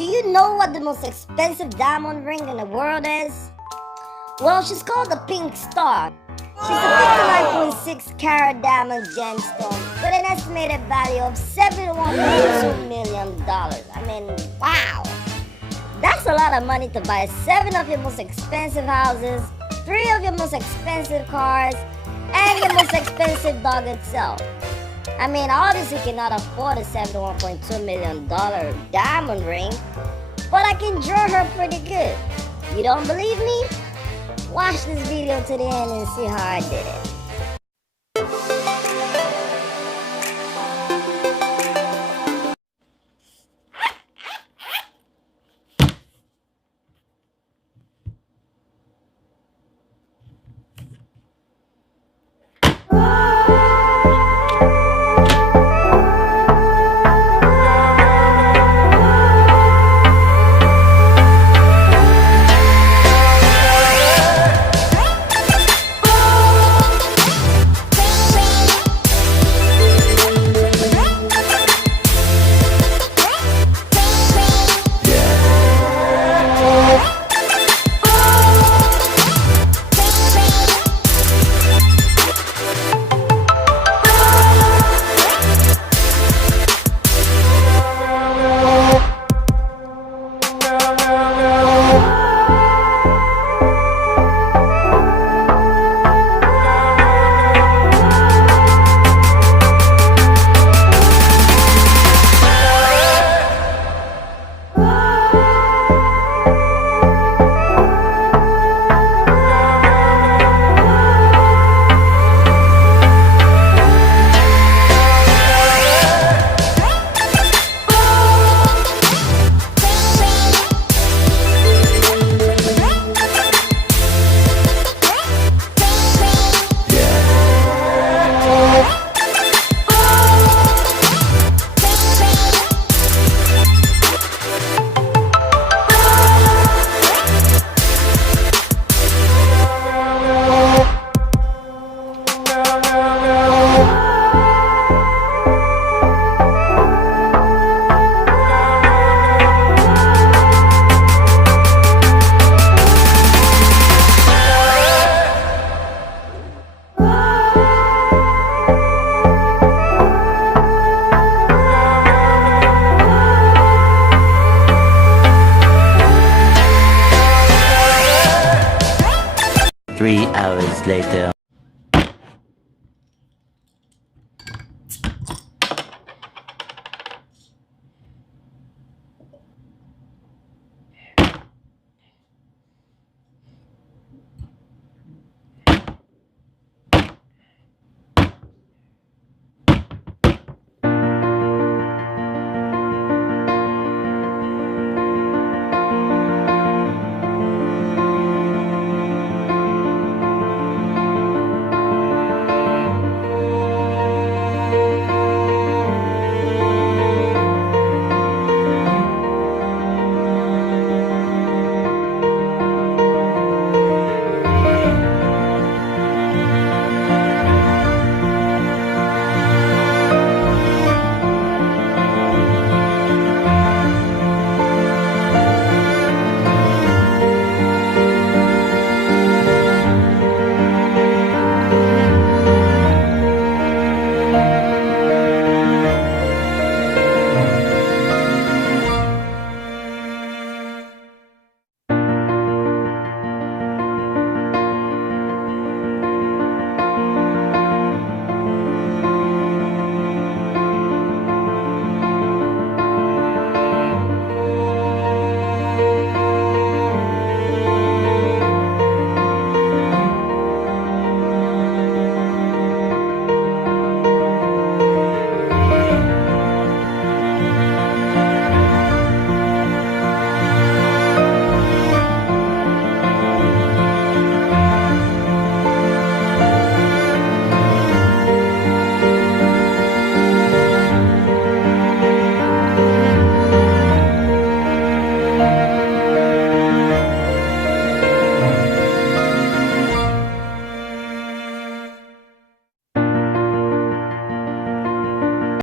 Do you know what the most expensive diamond ring in the world is? Well, she's called the Pink Star. She's a 59.6 carat diamond gemstone with an estimated value of $71.2 million. I mean, wow! That's a lot of money to buy 7 of your most expensive houses, 3 of your most expensive cars, and your most expensive dog itself. I mean, obviously cannot afford a $71.2 million diamond ring, but I can draw her pretty good. You don't believe me? Watch this video to the end and see how I did it. Three hours later.